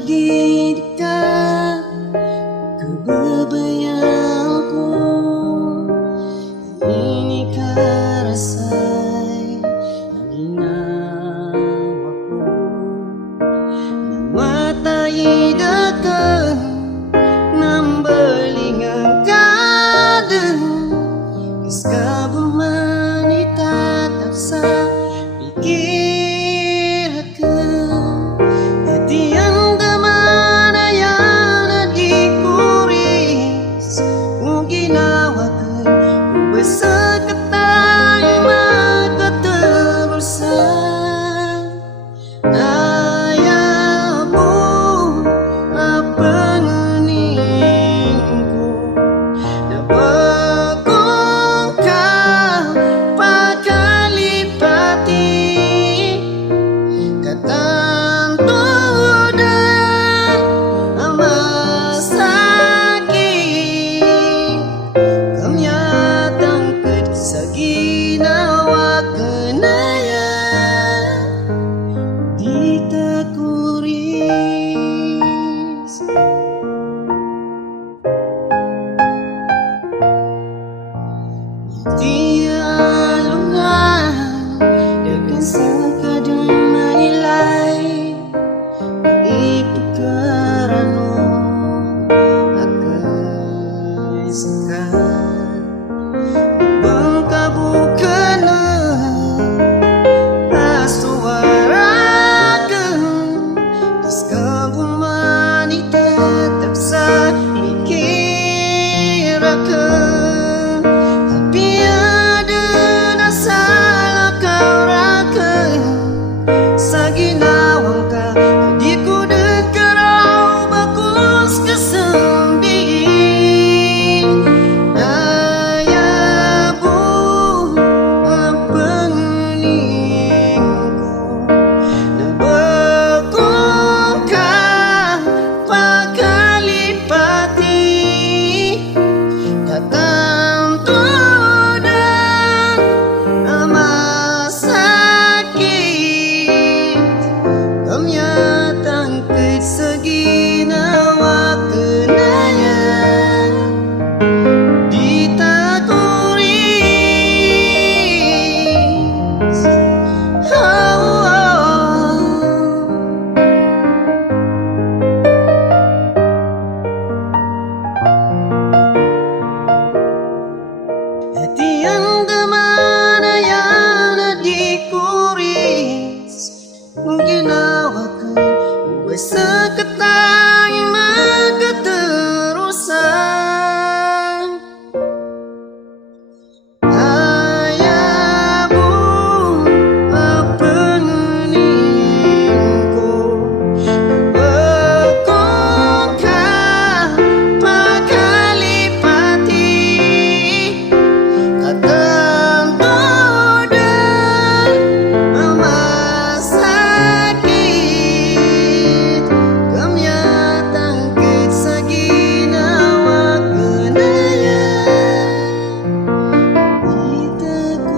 lagi dekat ke bebayangku. Inikah rasa lagi nawaku namatai datang nambalingang kadang kabu manita tak sa pikir aku hati yang damana yang dikuris ginawakan beseketang maka terusan ayamu apa ngeningku nabakongkang pakalipati katang tudan amat sakit kamyatang sa ginawa kanaya di takuris di alungan dengan sekadang menilai ipukarano akan sekat bengkabukan aswarakan kabumanita tak sa ikirakan tapi ada nasalah kau rakan sa ginawang ka di ko din karaw bagus kasambiin ayabu ang pangaling ko nabakong ka pagkalipati katang tudan ang masakit kamyatang kahit sa ginawa kanaya di takuris hati yang damana yang dikuris ginawakan beseketang maka terusan ayabu apa ngeningku nabakongkang pakalipati katang tudan amat sakit kamyatang kahit sa ginawa kanaya di takuris.